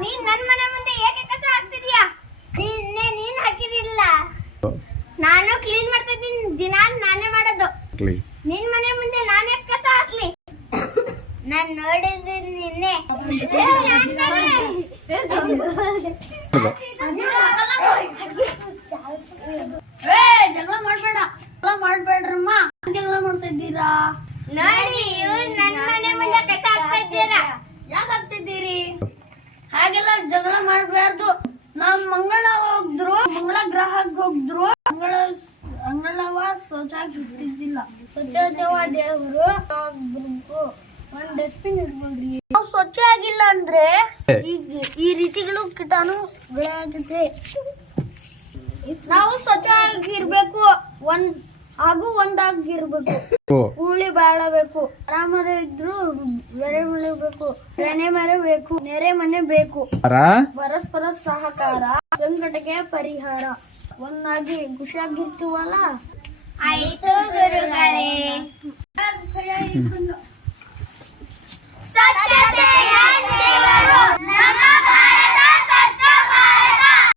ನೀನ್ ನನ್ ಮನೆ ಮುಂದೆ ಏಕೆ ಕಸ ಹಾಕ್ತಿದ್ಯಾ? ನೀನ್ ಹಾಕಿದಿಲ್ಲ. ನಾನು ಕ್ಲೀನ್ ಮಾಡ್ತಾ ಇದ್ದೀನಿ, ದಿನ ನಾನೇ ಮಾಡೋದು. ನಿನ್ ಮನೆ ಮುಂದೆ ನಾನೇ ಕಸ ಹಾಕ್ಲಿ? ನಾನ್ ನೋಡಿದ್ದೀನಿ ನಿನ್ನೆ. ಜಗಳ ಮಾಡ್ಬೇಡ್ರಮ್ಮ, ಜಗಳ ಮಾಡ್ತಾ ಇದ್ದೀರಾ ನೋಡಿ. ನನ್ ಮನೆ ಮುಂದೆ ಕಸ ಹಾಕ್ತಾ ಇದ್ದೀರಾ? ಯಾಕೆ ಹಾಕ್ತಿದ್ದೀರಿ? ಹಾಗೆಲ್ಲ ಜಗಳ ಮಾಡ್ಬಾರ್ದು. ನಾವ್ ಮಂಗಳ ಗ್ರಹಕ್ಕೆ ಹೋಗಿದ್ರು. ಮಂಗಳವ ಶೌಚಾಲಯ ಸುತ್ತಿದ್ದಿಲ್ಲ. ಸ್ವಚ್ಛತೆವ ದೇವರು ಒಂದ್ ಡಸ್ಟ್ಬಿನ್ ಇಟ್ಕೊಂಡ್ರಿ. ನಾವು ಸ್ವಚ್ಛ ಆಗಿಲ್ಲ ಅಂದ್ರೆ ಈ ರೀತಿಗಳು ಕೀಟಾಣುಗಳಾಗುತ್ತೆ. ನಾವು ಸ್ವಚ್ಛ ಆಗಿರ್ಬೇಕು, ಒಂದಾಗಿರ್ಬೇಕು. ಉಳಿ ಬಾಳಬೇಕು, ಆರಾಮದ ಇದ್ರು ಬೆರೆ ಮನೆ ಬೇಕು, ನೆರೆ ಮನೆ ಬೇಕು, ನೆರೆ ಮನೆ ಬೇಕು. ಪರಸ್ಪರ ಸಹಕಾರ, ಸಂಕಟಕ್ಕೆ ಪರಿಹಾರ. ಒಂದಾಗಿ ಖುಷಿಯಾಗಿರ್ತೀವಲ್ಲ. ಆಯ್ತು ಗುರುಗಳೇ.